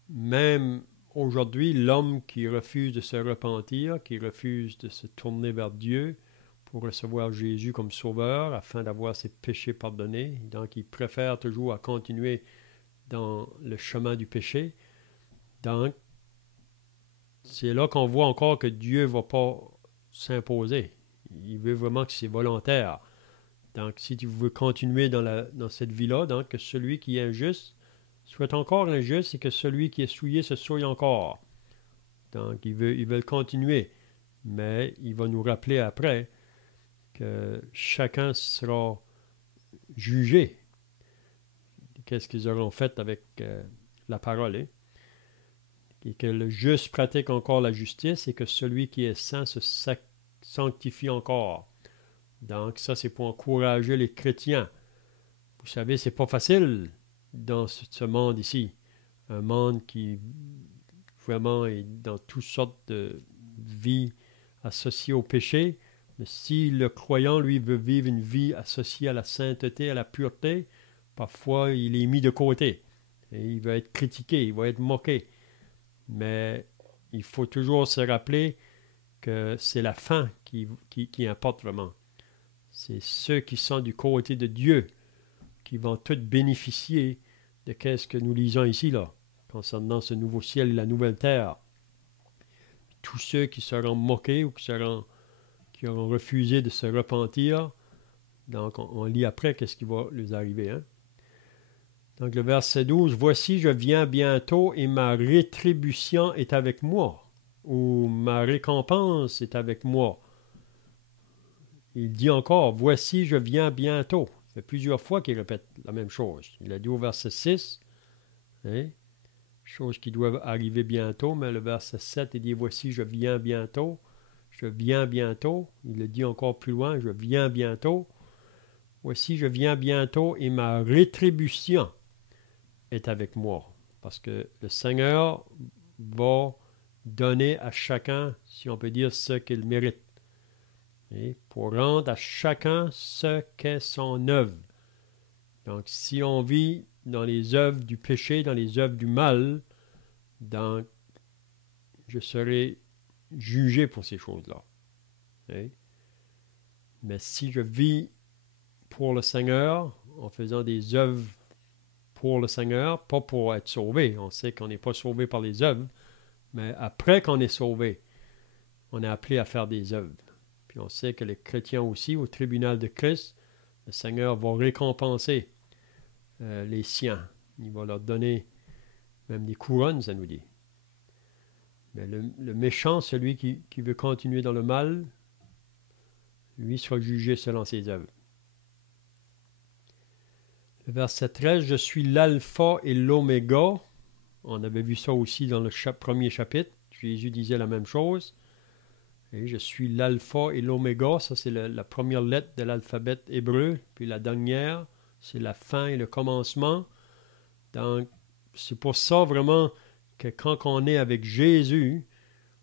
même aujourd'hui, l'homme qui refuse de se repentir, qui refuse de se tourner vers Dieu pour recevoir Jésus comme sauveur, afin d'avoir ses péchés pardonnés, donc il préfère toujours à continuer dans le chemin du péché. Donc, c'est là qu'on voit encore que Dieu ne va pas s'imposer. Il veut vraiment que c'est volontaire. Donc, si tu veux continuer dans cette vie-là, donc que celui qui est injuste soit encore injuste et que celui qui est souillé se souille encore. Donc, ils veulent continuer. Mais il va nous rappeler après que chacun sera jugé. Qu'est-ce qu'ils auront fait avec la parole, hein? Et que le juste pratique encore la justice et que celui qui est saint se sanctifie encore. Donc, ça, c'est pour encourager les chrétiens. Vous savez, c'est pas facile dans ce monde ici. Un monde qui vraiment est dans toutes sortes de vies associées au péché. Mais si le croyant, lui, veut vivre une vie associée à la sainteté, à la pureté, parfois, il est mis de côté. Et il va être critiqué, il va être moqué. Mais il faut toujours se rappeler que c'est la fin qui importe vraiment. C'est ceux qui sont du côté de Dieu qui vont tous bénéficier de ce que nous lisons ici, là, concernant ce nouveau ciel et la nouvelle terre. Tous ceux qui seront moqués ou qui auront refusé de se repentir, donc on lit après qu'est-ce qui va leur arriver, hein? Donc le verset 12, « Voici, je viens bientôt et ma rétribution est avec moi. » Ou « Ma récompense est avec moi. » Il dit encore, « Voici, je viens bientôt. » Il fait plusieurs fois qu'il répète la même chose. Il a dit au verset 6, hein, chose qui doit arriver bientôt, mais le verset 7, il dit, « Voici, je viens bientôt. » Je viens bientôt. Il le dit encore plus loin, « Je viens bientôt. » Voici, je viens bientôt et ma rétribution est avec moi. Parce que le Seigneur va donner à chacun, si on peut dire, ce qu'il mérite. Et pour rendre à chacun ce qu'est son œuvre. Donc, si on vit dans les œuvres du péché, dans les œuvres du mal, je serai jugé pour ces choses-là. Okay? Mais si je vis pour le Seigneur, en faisant des œuvres pour le Seigneur, pas pour être sauvé, on sait qu'on n'est pas sauvé par les œuvres, mais après qu'on est sauvé, on est appelé à faire des œuvres. Puis on sait que les chrétiens aussi, au tribunal de Christ, le Seigneur va récompenser les siens. Il va leur donner même des couronnes, ça nous dit. Mais le méchant, celui qui veut continuer dans le mal, lui sera jugé selon ses œuvres. Le verset 13, je suis l'alpha et l'oméga. On avait vu ça aussi dans le premier chapitre. Jésus disait la même chose. Et je suis l'alpha et l'oméga, ça c'est la première lettre de l'alphabet hébreu, puis la dernière, c'est la fin et le commencement. Donc, c'est pour ça vraiment que quand on est avec Jésus,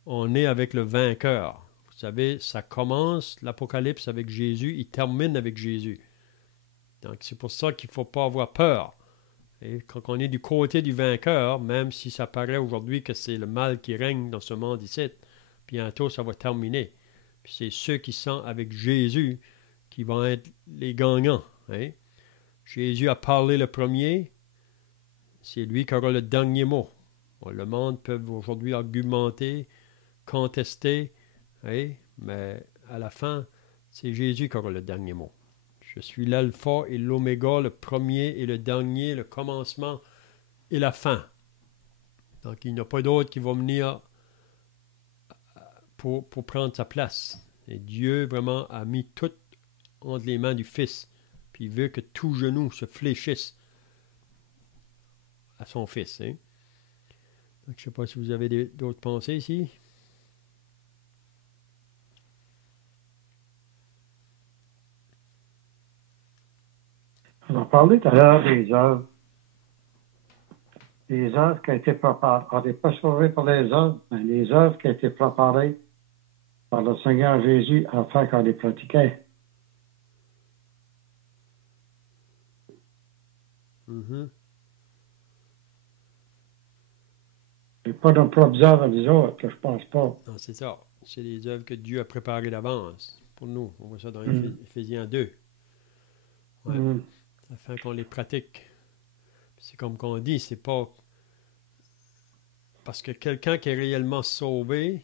on est avec le vainqueur. Vous savez, ça commence l'Apocalypse avec Jésus, il termine avec Jésus. Donc, c'est pour ça qu'il ne faut pas avoir peur. Et quand on est du côté du vainqueur, même si ça paraît aujourd'hui que c'est le mal qui règne dans ce monde ici, bientôt, ça va terminer. Puis c'est ceux qui sont avec Jésus qui vont être les gagnants. Hein? Jésus a parlé le premier. C'est lui qui aura le dernier mot. Bon, le monde peut aujourd'hui argumenter, contester, hein? Mais à la fin, c'est Jésus qui aura le dernier mot. Je suis l'alpha et l'oméga, le premier et le dernier, le commencement et la fin. Donc, il n'y a pas d'autre qui va venir pour prendre sa place. Et Dieu vraiment a mis tout entre les mains du Fils. Puis il veut que tout genou se fléchisse à son Fils. Hein? Donc, je ne sais pas si vous avez d'autres pensées ici. On a parlé tout à l'heure des œuvres. Les œuvres qui ont été préparées. On n'est pas sauvés par les œuvres, mais les œuvres qui ont été préparées par le Seigneur Jésus afin qu'on les pratiquait. Mm-hmm. C'est pas nos propres œuvres à nous autres, que je pense pas. Non, c'est ça. C'est les œuvres que Dieu a préparées d'avance pour nous. On voit ça dans Éphésiens 2. Ouais. Afin qu'on les pratique. C'est comme qu'on dit, c'est pas parce que quelqu'un qui est réellement sauvé,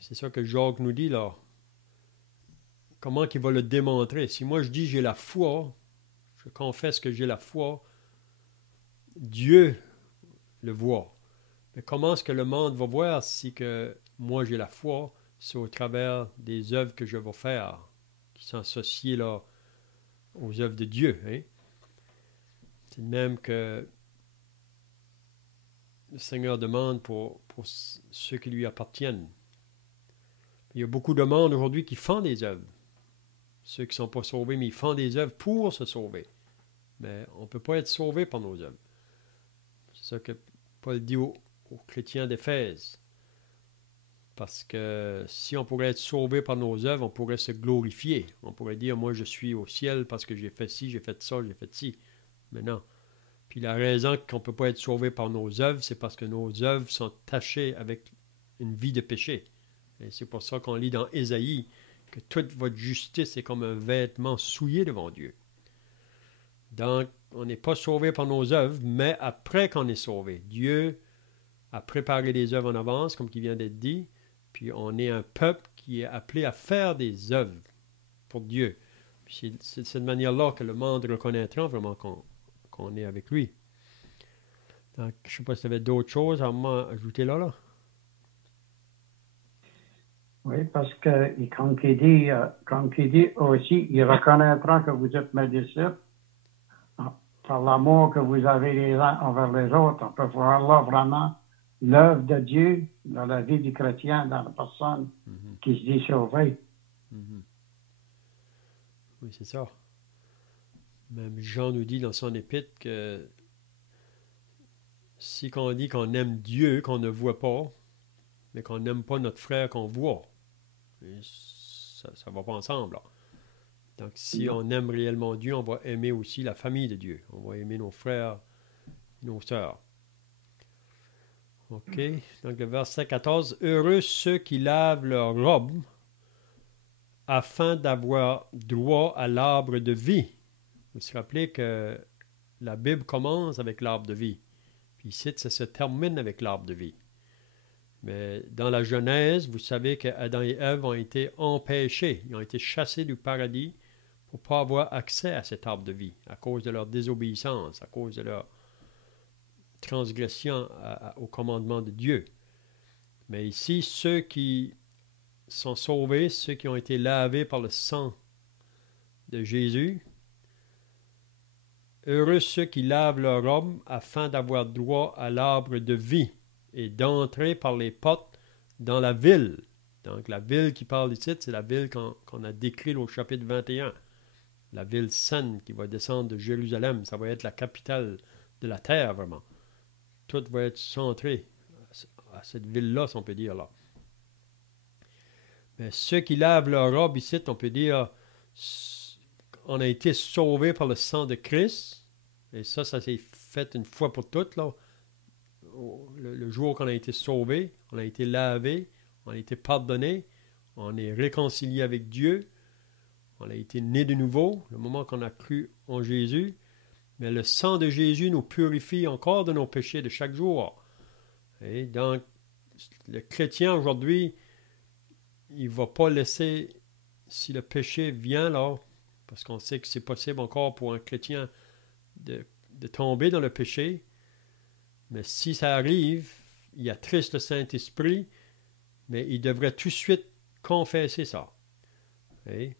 c'est ça que Jacques nous dit là. Comment qu'il va le démontrer? Si moi je dis j'ai la foi, je confesse que j'ai la foi, Dieu le voit. Mais comment est-ce que le monde va voir si que moi j'ai la foi? C'est au travers des œuvres que je vais faire, qui sont associées là aux œuvres de Dieu. Hein? C'est de même que le Seigneur demande pour ceux qui lui appartiennent. Il y a beaucoup de monde aujourd'hui qui font des œuvres. Ceux qui ne sont pas sauvés, mais ils font des œuvres pour se sauver. Mais on ne peut pas être sauvé par nos œuvres. C'est ça que Paul dit aux chrétiens d'Éphèse. Parce que si on pourrait être sauvé par nos œuvres, on pourrait se glorifier. On pourrait dire, moi je suis au ciel parce que j'ai fait ci, j'ai fait ça, j'ai fait ci. Mais non. Puis la raison qu'on ne peut pas être sauvé par nos œuvres, c'est parce que nos œuvres sont tachées avec une vie de péché. Et c'est pour ça qu'on lit dans Ésaïe que toute votre justice est comme un vêtement souillé devant Dieu. Donc, on n'est pas sauvé par nos œuvres, mais après qu'on est sauvé, Dieu a préparé des œuvres en avance, comme qui vient d'être dit, puis on est un peuple qui est appelé à faire des œuvres pour Dieu. Puis c'est de cette manière-là que le monde reconnaîtra vraiment qu'on est avec lui. Donc, je ne sais pas si tu avais d'autres choses à m'ajouter là. Oui, parce que comme il dit aussi, ils reconnaîtront que vous êtes mes disciples par l'amour que vous avez les uns envers les autres. On peut voir là vraiment l'œuvre de Dieu dans la vie du chrétien, dans la personne qui se dit sauvée. Oui, c'est ça. Même Jean nous dit dans son épître que si on dit qu'on aime Dieu, qu'on ne voit pas, mais qu'on n'aime pas notre frère qu'on voit, et ça va pas ensemble. Là. Donc, si on aime réellement Dieu, on va aimer aussi la famille de Dieu. On va aimer nos frères, nos sœurs. OK. Donc, le verset 14. Heureux ceux qui lavent leurs robes afin d'avoir droit à l'arbre de vie. Vous vous rappelez que la Bible commence avec l'arbre de vie. Puis ici, ça se termine avec l'arbre de vie. Mais dans la Genèse, vous savez qu'Adam et Ève ont été empêchés. Ils ont été chassés du paradis pour ne pas avoir accès à cet arbre de vie à cause de leur désobéissance, à cause de leur transgression au commandement de Dieu. Mais ici, ceux qui sont sauvés, ceux qui ont été lavés par le sang de Jésus, heureux ceux qui lavent leur robe afin d'avoir droit à l'arbre de vie et d'entrer par les portes dans la ville. Donc la ville qui parle ici, c'est la ville qu'on a décrite au chapitre 21. La ville sainte qui va descendre de Jérusalem. Ça va être la capitale de la terre, vraiment. Tout va être centré à cette ville-là, si on peut dire là. Mais ceux qui lavent leur robe ici, on peut dire, on a été sauvés par le sang de Christ. Et ça s'est fait une fois pour toutes, là. Le jour qu'on a été sauvés, on a été lavés, on a été pardonnés, on est réconcilié avec Dieu, on a été né de nouveau, le moment qu'on a cru en Jésus. Mais le sang de Jésus nous purifie encore de nos péchés de chaque jour. Et donc, le chrétien aujourd'hui, il ne va pas laisser, si le péché vient là, parce qu'on sait que c'est possible encore pour un chrétien de tomber dans le péché, mais si ça arrive, il attriste le Saint-Esprit, mais il devrait tout de suite confesser ça. Et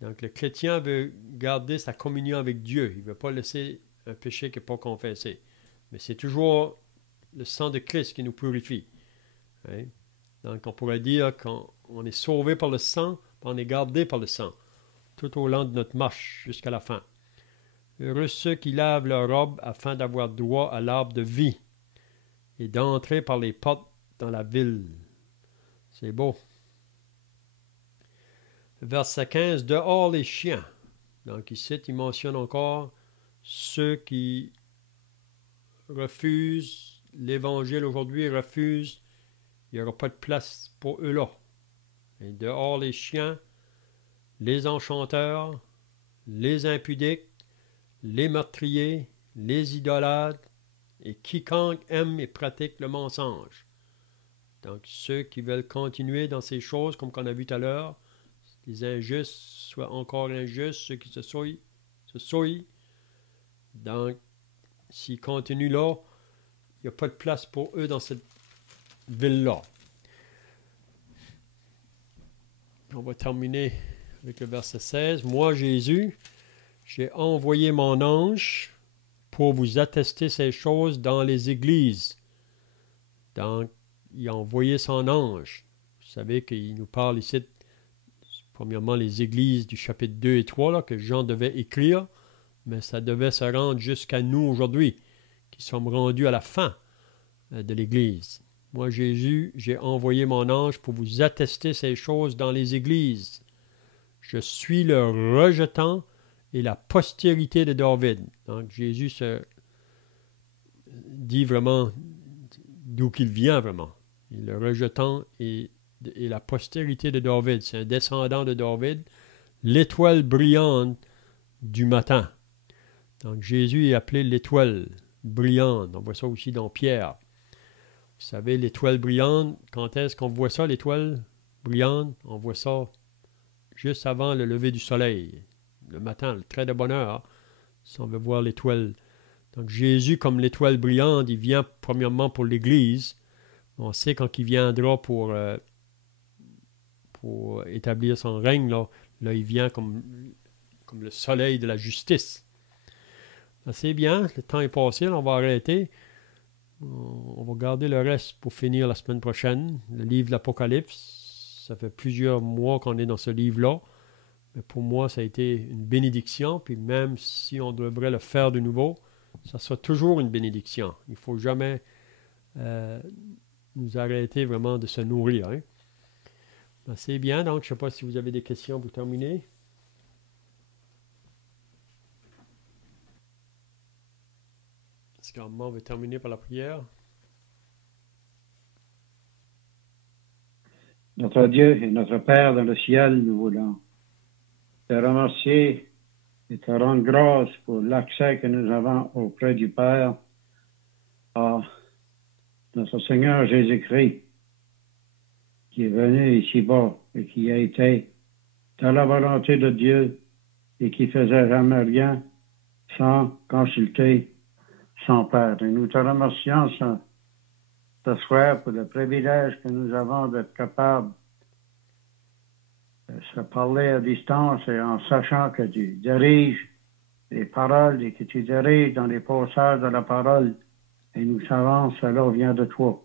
donc, le chrétien veut garder sa communion avec Dieu. Il ne veut pas laisser un péché qui n'est pas confessé. Mais c'est toujours le sang de Christ qui nous purifie. Et donc, on pourrait dire qu'on est sauvé par le sang, on est gardé par le sang, tout au long de notre marche jusqu'à la fin. Heureux ceux qui lavent leur robe afin d'avoir droit à l'arbre de vie et d'entrer par les portes dans la ville. C'est beau. Verset 15, dehors les chiens. Donc ici, il mentionne encore ceux qui refusent l'Évangile aujourd'hui, refusent, il n'y aura pas de place pour eux là. Et dehors les chiens, les enchanteurs, les impudiques, les meurtriers, les idolâtres, et quiconque aime et pratique le mensonge. Donc ceux qui veulent continuer dans ces choses, comme qu'on a vu tout à l'heure, les injustes soient encore injustes, ceux qui se souillent. Donc, s'ils continuent là, il n'y a pas de place pour eux dans cette ville-là. On va terminer avec le verset 16. Moi, Jésus, j'ai envoyé mon ange pour vous attester ces choses dans les églises. Donc, il a envoyé son ange. Vous savez qu'il nous parle ici, premièrement, les églises du chapitre 2 et 3, là, que Jean devait écrire, mais ça devait se rendre jusqu'à nous aujourd'hui, qui sommes rendus à la fin de l'Église. Moi, Jésus, j'ai envoyé mon ange pour vous attester ces choses dans les églises. Je suis le rejetant et la postérité de David. Donc, Jésus se dit vraiment d'où qu'il vient vraiment. Il est le rejetant et la postérité de David. C'est un descendant de David, l'étoile brillante du matin. Donc, Jésus est appelé l'étoile brillante. On voit ça aussi dans Pierre. Vous savez, l'étoile brillante, quand est-ce qu'on voit ça, l'étoile brillante? On voit ça juste avant le lever du soleil. Le matin, le trait de bonheur, si on veut voir l'étoile. Donc, Jésus, comme l'étoile brillante, il vient premièrement pour l'Église. On sait quand il viendra pour établir son règne, là il vient comme le soleil de la justice. C'est bien, le temps est passé, là, on va arrêter. On va garder le reste pour finir la semaine prochaine. Le livre de l'Apocalypse, ça fait plusieurs mois qu'on est dans ce livre-là. Mais pour moi, ça a été une bénédiction. Puis même si on devrait le faire de nouveau, ça sera toujours une bénédiction. Il ne faut jamais nous arrêter vraiment de se nourrir. Hein? C'est bien, donc je ne sais pas si vous avez des questions pour terminer. Est-ce qu'on va terminer par la prière? Notre Dieu et notre Père dans le ciel, nous voulons te remercier et te rendre grâce pour l'accès que nous avons auprès du Père à notre Seigneur Jésus-Christ, qui est venu ici-bas et qui a été dans la volonté de Dieu et qui faisait jamais rien sans consulter son Père. Et nous te remercions ce soir pour le privilège que nous avons d'être capables de se parler à distance et en sachant que tu diriges les paroles et que tu diriges dans les passages de la parole. Et nous savons que cela vient de toi.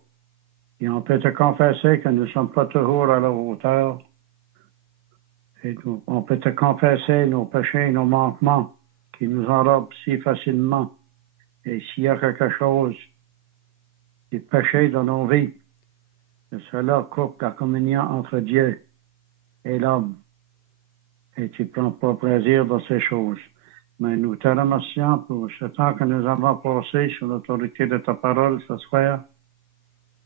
Et on peut te confesser que nous ne sommes pas toujours à la hauteur. Et on peut te confesser nos péchés et nos manquements qui nous enrobent si facilement. Et s'il y a quelque chose qui est péché dans nos vies, que cela coupe la communion entre Dieu et l'homme. Et tu ne prends pas plaisir dans ces choses. Mais nous te remercions pour ce temps que nous avons passé sur l'autorité de ta parole ce soir.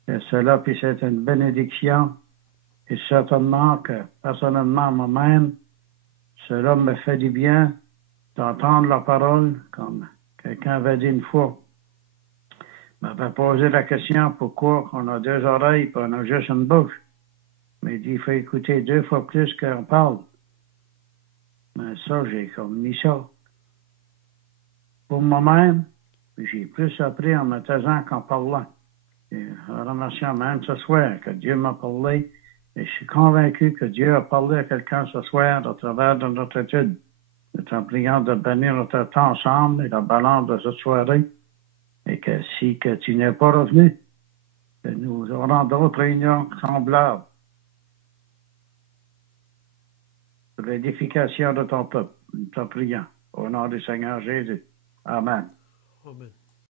Et cela puisse être une bénédiction. Et certainement que, personnellement, moi-même, cela me fait du bien d'entendre la parole, comme quelqu'un avait dit une fois. Il m'avait posé la question pourquoi on a deux oreilles et on a juste une bouche. Mais il dit, il faut écouter 2 fois plus qu'on parle. Mais ça, j'ai comme mis ça. Pour moi-même, j'ai plus appris en me taisant qu'en parlant. Et en remerciant même ce soir que Dieu m'a parlé. Et je suis convaincu que Dieu a parlé à quelqu'un ce soir à travers de notre étude. Nous t'en priant de bénir notre temps ensemble et la balance de cette soirée. Et que si que tu n'es pas revenu, que nous aurons d'autres réunions semblables pour l'édification de ton peuple. Nous t'en prions. Au nom du Seigneur Jésus. Amen. Amen.